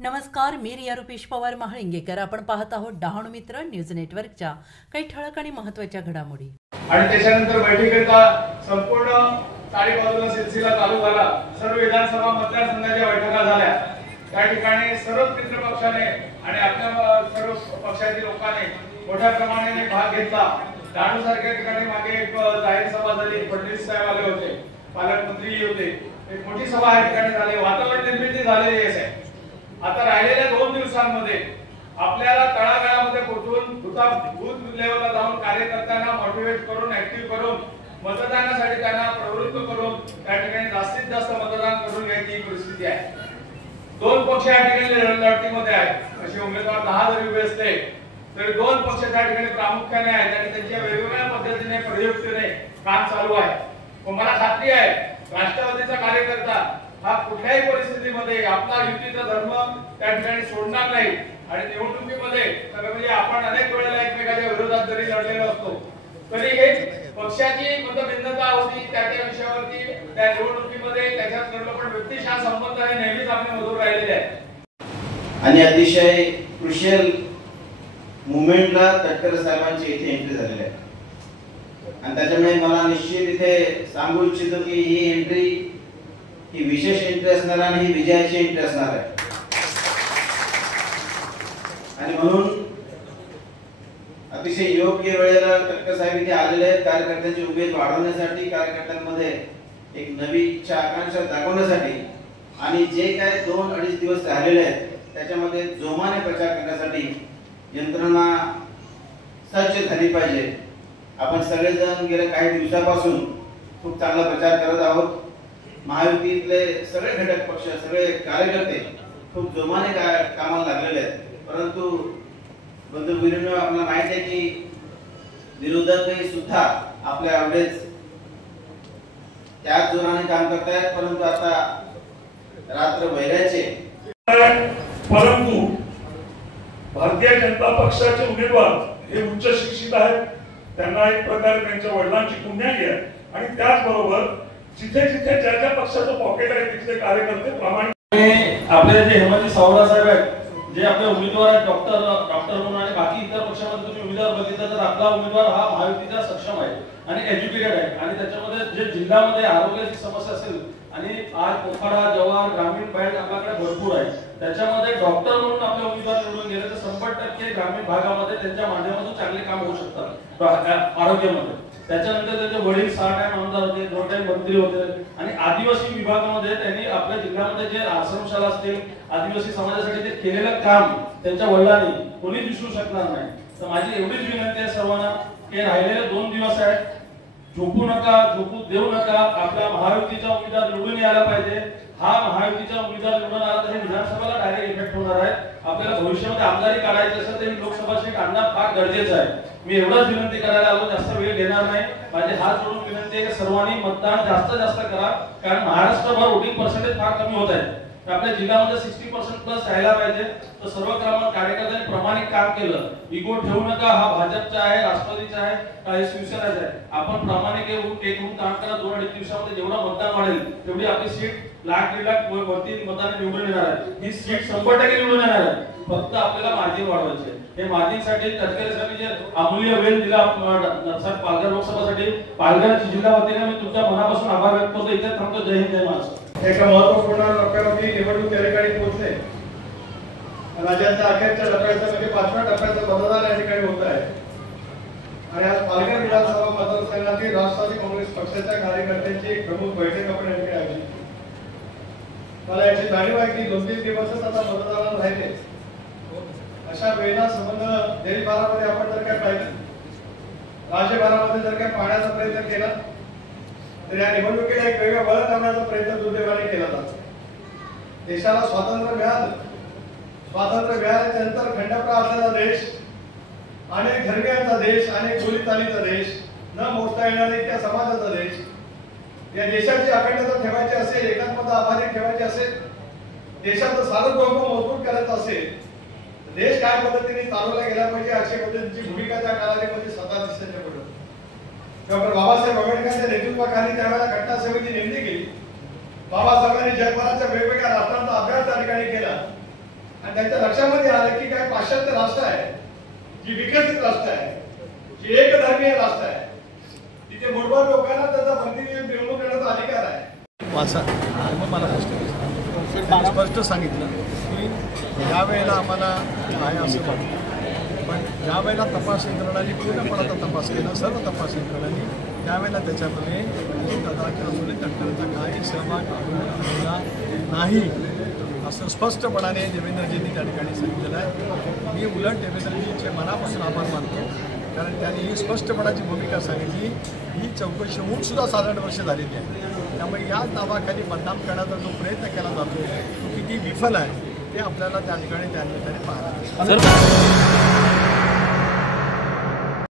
नमस्कार, मी रिया रुपेश पवार महाळिंगेकर. आपण पाहत आहोत डहाणू मित्र न्यूज नेटवर्कच्या काही ठळक आणि महत्त्वाच्या घडामोडी. आणि त्याच्यानंतर बैठकीचा संपूर्ण तारीखबाजूला सिलसिला चालू झाला. सर्व विधानसभा मतदारसंघाच्या बैठका झाल्या. त्या ठिकाणी सर्व मित्र पक्षाने आणि आपल्या सर्व पक्षातील लोकांनी मोठ्या प्रमाणाने भाग घेतला. डहाणू सारख्या ठिकाणी मागे एक जाहीर सभा झाली. फडणवीस साहेब आले होते, पालकमंत्री होते. एक मोठी सभा या ठिकाणी झाली. वातावरण निर्मिती झालेली आहे. आता राहिलेल्या 2 दिवसांमध्ये आपल्याला तळागाळामध्ये पोहोचून बूथ लेवलला जाऊन कार्यकर्त्यांना मोटिवेट करून, ऍक्टिव्ह करून, मतदानासाठी त्यांना प्रवृत्त करून त्या ठिकाणी जास्तीत जास्त मतदान करून घ्यायची ही परिस्थिती आहे. 2 पक्ष या ठिकाणी लढतीमध्ये आहेत. असे उमेदवार 10 जरी उभे असले तरी 2 पक्ष त्या ठिकाणी प्रामुख्याने आहेत आणि त्यांच्या वेगवेगळ्या पद्धतीने प्रयुक्तीने काम चालू आहे. पण मला खात्री आहे राष्ट्रवादीचा कार्यकर्ता हा कुठल्याही परिस्थितीमध्ये आपला युतीचा धर्म त्या ठिकाणी सोडणार नाही. आणि निवडणुकीमध्ये म्हणजे आपण अनेक वेळेला एकमेकाच्या विरोधात जरी लढलेलो असतो तरी हे पक्षाची मतभिन्नता होती त्या विषयावरती त्या निवडणुकीमध्ये त्याच्यात लढलो. पण व्यक्तिशः संबंध हे नेहमीच आपले मधुर राहिलेले आहेत. आणि अतिशय क्रुशियल मुवमेंटला तटकरे साहेबांची इथे एंट्री झालेली आहे. आणि त्याच्यामुळे मला निश्चित इथे सांगू इच्छितो की ही एंट्री ही विशेष एंट्री असणार आणि ही विजयाची एंट्री असणार आहे. आणि म्हणून अतिशय योग्य वेळेला तटकरे साहेब इथे आलेले आहेत. कार्यकर्त्यांची उमेद वाढवण्यासाठी, कार्यकर्त्यांमध्ये एक नवी इच्छा आकांक्षा दाखवण्यासाठी आणि जे काय 2-2.5 दिवस राहिलेले आहेत त्याच्यामध्ये जोमाने प्रचार करण्यासाठी यंत्रणा सज्ज झाली पाहिजे. आपण सगळेजण गेल्या काही दिवसापासून खूप चांगला प्रचार करत आहोत. महायुतीतले सगळे घटक पक्ष, सगळे कार्यकर्ते खूप जोमाने कामाला लागलेले आहेत. परंतु बंधू भगिनींनो, आपल्याला माहिती आहे की विरोधकही सुद्धा आपल्या एवढेच त्याच जोराने काम करतायत. परंतु आता रात्र वैराचे. परंतु भारतीय जनता पक्षाचे उमेदवार हे उच्च शिक्षित आहेत. त्यांना एक प्रकारे त्यांच्या वडिलांची पुण्याई आहे. आणि त्याचबरोबर जिथे जिथे ज्या ज्या पक्षाचं पॉकेट आहे तिथले कार्यकर्ते प्रामाणिक. आपले जे हेमंत सावरा साहेब आहेत, जे आपले उमेदवार आहेत डॉक्टर म्हणून, आणि बाकी इतर पक्षामध्ये तुम्ही उमेदवार बघितला तर आपला उमेदवार हा महायुतीचा सक्षम आहे आणि एज्युकेटेड आहे. आणि त्याच्यामध्ये जे जिल्ह्यामध्ये आरोग्याची समस्या असेल आणि आज पोखाडा, जव्हार, ग्रामीण बँक आपल्याकडे भरपूर आहे. त्याच्यामध्ये डॉक्टर म्हणून आपले उमेदवार निवडून गेले तर 100% ग्रामीण भागामध्ये त्यांच्या माध्यमातून चांगले काम होऊ शकतात आरोग्यामध्ये. त्याच्यानंतर त्यांचे वडील 6 टाइम आमदार होते, 2 टाइम मंत्री होते. आणि आदिवासी विभागामध्ये त्यांनी आपल्या जिल्ह्यामध्ये जे आश्रमशाला असतील, आदिवासी समाजासाठी ते केलेलं काम त्यांच्या वडिलांनी कोणीच विसरू शकणार नाही. तर माझी एवढीच विनंती आहे सर्वांना की राहिलेले 2 दिवस आहेत, झोपू नका, झोपू देऊ नका. आपला महायुतीचा उमेदवार निवडून यायला पाहिजे. हा महायुतीचा उमेदवार निवडून आला तर हे विधानसभेला डायरेक्ट इफेक्ट होणार आहे. आपल्याला भविष्यामध्ये आमदारी काढायची असेल तर लोकसभा सीट आणणं फार गरजेचं आहे. मी एवढंच विनंती करायला आलो, जास्त वेळ घेणार नाही. माझे हात जोडून विनंती आहे की सर्वांनी मतदान जास्तीत जास्त करा. कारण महाराष्ट्रभर वोटिंग पर्सेंटेज फार कमी होत आहे. आपल्या जिल्ह्यामध्ये 60% प्लस राहायला पाहिजे. तर सर्व कार्यकर्त्यांनी प्रामाणिक काम केलं. इगो ठेवू नका. हा भाजपचा आहे, राष्ट्रवादीचा आहे का हे शिवसेनाचा आहे. आपण प्रामाणिक होऊन काम करा. 2-2.5 दिवसामध्ये जेवढा मतदान वाढेल तेवढी आपली सीट 1,00,000-1.5 लाख वरती मताने निवडून येणार आहे. ही सीट 100% निवडून येणार आहे. फक्त आपल्याला मार्जिन वाढवायचे. हे मार्जिनसाठी तटकरे साहेबांनी जे अमूल्य वेळ दिला पालघर लोकसभासाठी, पालघर जिल्हा वतीने मी तुमच्या मनापासून आभार व्यक्त करतो. इथे थांबतो. जय हिंद, जय महाराष्ट्र. एका महत्त्वपूर्ण टप्प्यावरती निवडणूक या ठिकाणी पोहोचले. राज्याच्या अखेरच्या टप्प्याचं म्हणजे 5व्या टप्प्याचं मतदान या ठिकाणी होत आहे. आणि आज पालघर विधानसभा मतदारसंघातील राष्ट्रवादी काँग्रेस पक्षाच्या कार्यकर्त्यांची एक प्रमुख बैठक आपण या ठिकाणी आयोजित केली. मला याची जाणीव आहे की 2-3 दिवसच आता मतदानाला राहिले. अशा वेळेला संबंध देशभरामध्ये आपण जर काय पाहिलं, राज्यभरामध्ये जर काय पाहण्याचा प्रयत्न केला तर या निवडणुकीला एक वेगळं वळण आणण्याचा प्रयत्न दुर्दैवाने केला जातो. देशाला स्वातंत्र्य मिळालं. स्वातंत्र्य मिळाल्यानंतर खंडप्राय असलेला देश, अनेक धर्मियांचा देश, अनेक बोलीचालीचा देश, न मोजता येणाऱ्या इतक्या समाजाचा देश. या देशाची अखंडता ठेवायची असेल, एकात्मता अबाधित ठेवायची असेल, देशाचं सार्वभौम मजबूत करायचं असेल, देश काय पद्धतीने चालवला गेला पाहिजे अशी पद्धतीची भूमिका त्या कालावधीमध्ये स्वतः दिसण्याच्या पडत. डॉक्टर बाबासाहेब आंबेडकरांच्या नेतृत्वाखाली त्यावेळेला घटना समिती नेमली गेली बाबासाहेबांनी जगभराच्या वेगवेगळ्या राष्ट्रांचा अभ्यास त्या ठिकाणी केला आणि त्यांच्या लक्षामध्ये आलं की काही पाश्चात्य राष्ट्र आहे, जी विकसित राष्ट्र आहे, जी एकधर्मीय राष्ट्र आहे, तिथे मूलभूत लोकांना त्याचा प्रतिनिधित्व निवडून देण्याचा अधिकार आहे. वाचा मग मला स्पष्ट सांगितलं की यावेळेला आम्हाला आहे असं वाटतं, पण ज्यावेळेला तपास यंत्रणांनी पूर्णपणाचा तपास केला, सर्व तपास यंत्रणांनी, त्यावेळेला त्याच्यामध्ये तक्रारीचा काही सहभाग आढळला नाही असं स्पष्टपणाने देवेंद्रजींनी त्या ठिकाणी सांगितलेलं आहे. मी उलट देवेंद्रजींचे मनापासून आभार मानतो, कारण त्यांनी ही स्पष्टपणाची भूमिका सांगितली. ही चौकशी होऊन सुद्धा 7-8 वर्ष झालेली आहे. त्यामुळे या नावाखाली बदनाम करण्याचा जो प्रयत्न केला जातो तो किती विफल आहे ते आपल्याला त्या ठिकाणी त्या निमित्ताने पाहायला